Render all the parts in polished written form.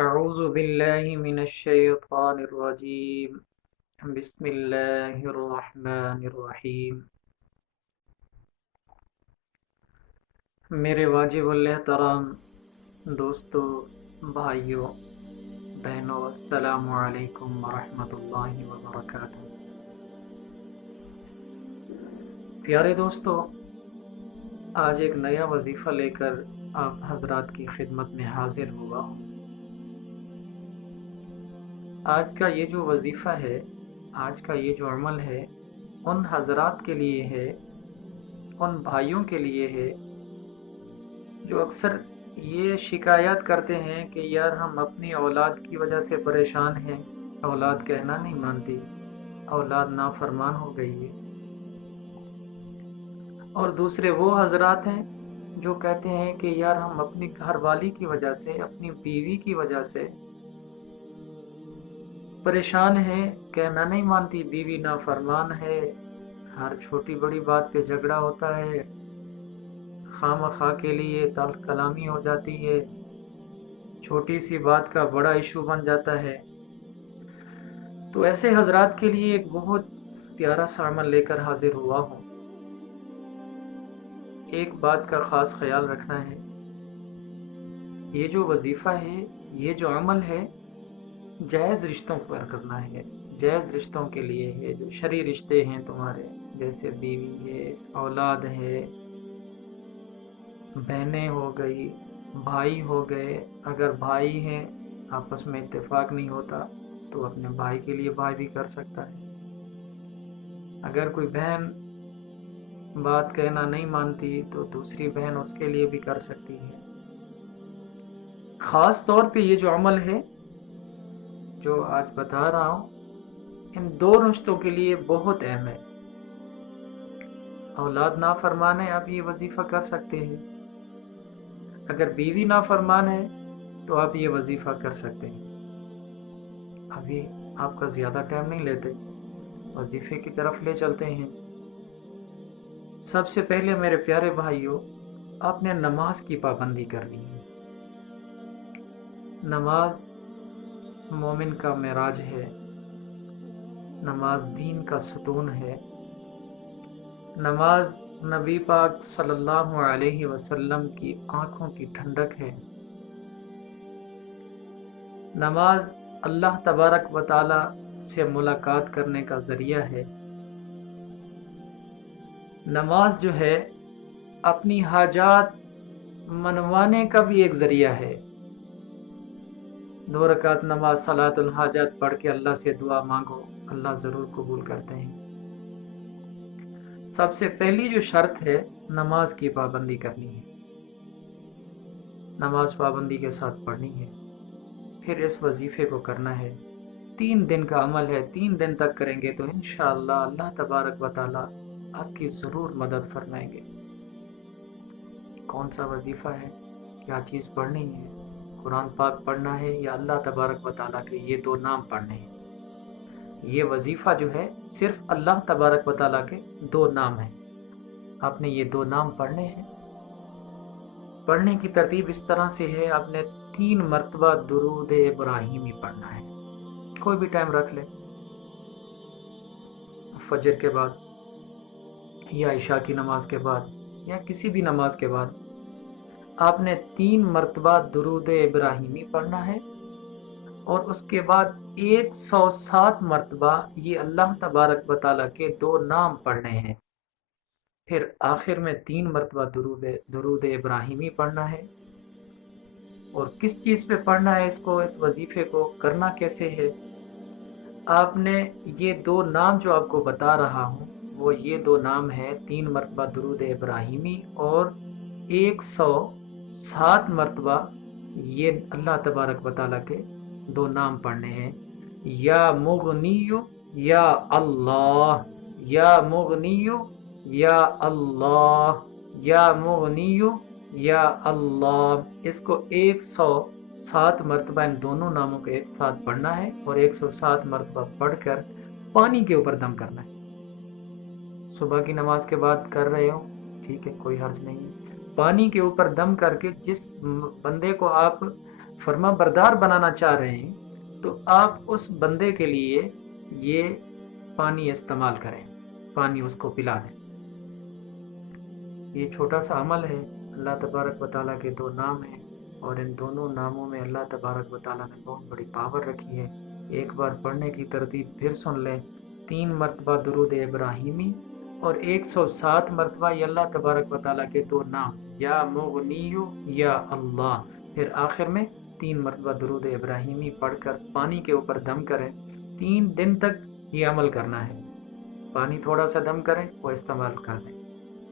أعوذ بالله من الشيطان الرجيم. بسم الله الرحمن الرحیم. میرے واجب الحترام دوستو، بھائیوں، بہنوں، السلام علیکم ورحمۃ اللہ وبرکاتہ. پیارے دوستو، آج ایک نیا وظیفہ لے کر آپ حضرات کی خدمت میں حاضر ہوا ہوں. آج کا یہ جو وظیفہ ہے، آج کا یہ جو عمل ہے، ان حضرات کے لیے ہے، ان بھائیوں کے لیے ہے جو اکثر یہ شکایات کرتے ہیں کہ یار ہم اپنی اولاد کی وجہ سے پریشان ہیں، اولاد کہنا نہیں مانتی، اولاد نافرمان ہو گئی ہے. اور دوسرے وہ حضرات ہیں جو کہتے ہیں کہ یار ہم اپنی گھر والی کی وجہ سے، اپنی بیوی کی وجہ سے پریشان ہیں، کہنا نہیں مانتی، بیوی نافرمان ہے، ہر چھوٹی بڑی بات پہ جھگڑا ہوتا ہے، خام خواہ کے لیے تلخ کلامی ہو جاتی ہے، چھوٹی سی بات کا بڑا ایشو بن جاتا ہے. تو ایسے حضرات کے لیے ایک بہت پیارا سا عمل لے کر حاضر ہوا ہوں. ایک بات کا خاص خیال رکھنا ہے، یہ جو وظیفہ ہے، یہ جو عمل ہے، جائز رشتوں پر کرنا ہے، جائز رشتوں کے لیے ہے، جو شرعی رشتے ہیں تمہارے، جیسے بیوی ہے، اولاد ہے، بہنیں ہو گئی، بھائی ہو گئے. اگر بھائی ہیں، آپس میں اتفاق نہیں ہوتا تو اپنے بھائی کے لیے بھائی بھی کر سکتا ہے. اگر کوئی بہن بات کہنا نہیں مانتی تو دوسری بہن اس کے لیے بھی کر سکتی ہے. خاص طور پہ یہ جو عمل ہے جو آج بتا رہا ہوں، ان دو رشتوں کے لیے بہت اہم ہے. اولاد نافرمان ہے، آپ یہ وظیفہ کر سکتے ہیں. اگر بیوی نافرمان ہے تو آپ یہ وظیفہ کر سکتے ہیں. ابھی آپ کا زیادہ ٹائم نہیں لیتے، وظیفے کی طرف لے چلتے ہیں. سب سے پہلے میرے پیارے بھائیوں، آپ نے نماز کی پابندی کرنی ہے. نماز مومن کا معراج ہے، نماز دین کا ستون ہے. نماز نبی پاک صلی اللہ علیہ وسلم کی آنکھوں کی ٹھنڈک ہے. نماز اللہ تبارک و تعالی سے ملاقات کرنے کا ذریعہ ہے. نماز جو ہے اپنی حاجات منوانے کا بھی ایک ذریعہ ہے. 2 رکعت نماز صلاۃ الحاجات پڑھ کے اللہ سے دعا مانگو، اللہ ضرور قبول کرتے ہیں. سب سے پہلی جو شرط ہے، نماز کی پابندی کرنی ہے، نماز پابندی کے ساتھ پڑھنی ہے. پھر اس وظیفے کو کرنا ہے. 3 دن کا عمل ہے، 3 دن تک کریں گے تو انشاءاللہ اللہ تبارک و تعالی آپ کی ضرور مدد فرمائیں گے. کون سا وظیفہ ہے، کیا چیز پڑھنی ہے؟ قرآن پاک پڑھنا ہے یا اللہ تبارک و تعالیٰ کے یہ 2 نام پڑھنے ہیں. یہ وظیفہ جو ہے صرف اللہ تبارک و تعالیٰ کے 2 نام ہیں. آپ نے یہ 2 نام پڑھنے ہیں. پڑھنے کی ترتیب اس طرح سے ہے، آپ نے 3 مرتبہ درود ابراہیمی پڑھنا ہے. کوئی بھی ٹائم رکھ لے، فجر کے بعد یا عشاء کی نماز کے بعد یا کسی بھی نماز کے بعد آپ نے 3 مرتبہ درود ابراہیمی پڑھنا ہے. اور اس کے بعد 107 مرتبہ یہ اللہ تبارک و تعالیٰ کے 2 نام پڑھنے ہیں. پھر آخر میں 3 مرتبہ درود ابراہیمی پڑھنا ہے. اور کس چیز پہ پڑھنا ہے اس وظیفے کو کرنا کیسے ہے؟ آپ نے یہ 2 نام جو آپ کو بتا رہا ہوں، وہ یہ 2 نام ہیں. 3 مرتبہ درود ابراہیمی اور 107 مرتبہ یہ اللہ تبارک و تعالیٰ کے 2 نام پڑھنے ہیں. یا مغنیو یا اللہ، یا مغنیو یا اللہ، یا مغنیو یا اللہ. اس کو 107 مرتبہ ان دونوں ناموں کو ایک ساتھ پڑھنا ہے اور 107 مرتبہ پڑھ کر پانی کے اوپر دم کرنا ہے. صبح کی نماز کے بعد کر رہے ہو، ٹھیک ہے، کوئی حرج نہیں ہے. پانی کے اوپر دم کر کے جس بندے کو آپ فرما بردار بنانا چاہ رہے ہیں تو آپ اس بندے کے لیے یہ پانی استعمال کریں، پانی اس کو پلا دیں۔ یہ چھوٹا سا عمل ہے، اللہ تبارک و تعالیٰ کے 2 نام ہیں اور ان دونوں ناموں میں اللہ تبارک و تعالیٰ نے بہت بڑی پاور رکھی ہے۔ ایک بار پڑھنے کی ترتیب پھر سن لیں، 3 مرتبہ درود ابراہیمی اور 107 مرتبہ یہ اللہ تبارک و تعالیٰ کے 2 نام یا مغنیو یا اللہ، پھر آخر میں 3 مرتبہ درود ابراہیمی پڑھ کر پانی کے اوپر دم کریں۔ 3 دن تک یہ عمل کرنا ہے، پانی تھوڑا سا دم کریں وہ استعمال کر دیں۔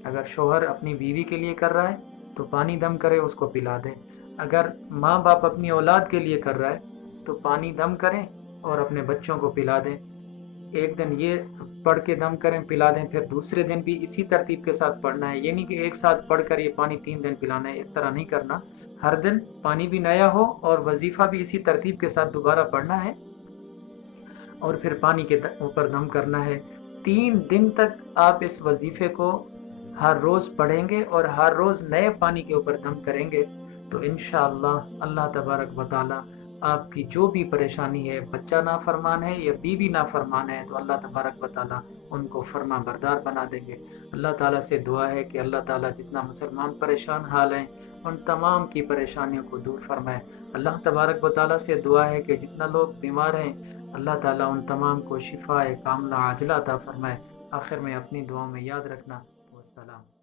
اگر شوہر اپنی بیوی کے لیے کر رہا ہے تو پانی دم کرے اس کو پلا دیں، اگر ماں باپ اپنی اولاد کے لیے کر رہا ہے تو پانی دم کریں اور اپنے بچوں کو پلا دیں۔ ایک دن یہ پڑھ کے دم کریں پلا دیں، پھر دوسرے دن بھی اسی ترتیب کے ساتھ پڑھنا ہے، یہ نہیں کہ ایک ساتھ پڑھ کر یہ پانی 3 دن پلانا ہے، اس طرح نہیں کرنا۔ ہر دن پانی بھی نیا ہو اور وظیفہ بھی اسی ترتیب کے ساتھ دوبارہ پڑھنا ہے اور پھر پانی کے اوپر دم کرنا ہے۔ 3 دن تک آپ اس وظیفے کو ہر روز پڑھیں گے اور ہر روز نئے پانی کے اوپر دم کریں گے تو انشاءاللہ اللہ تبارک و تعالیٰ آپ کی جو بھی پریشانی ہے، بچہ نافرمان ہے یا بیوی نافرمان ہے، تو اللہ تبارک و تعالیٰ ان کو فرما بردار بنا دیں گے۔ اللہ تعالیٰ سے دعا ہے کہ اللہ تعالیٰ جتنا مسلمان پریشان حال ہیں ان تمام کی پریشانیوں کو دور فرمائے۔ اللہ تبارک و تعالیٰ سے دعا ہے کہ جتنا لوگ بیمار ہیں اللہ تعالیٰ ان تمام کو شفاء کاملہ عاجلہ عطا فرمائے۔ آخر میں اپنی دعاؤں میں یاد رکھنا۔ والسلام۔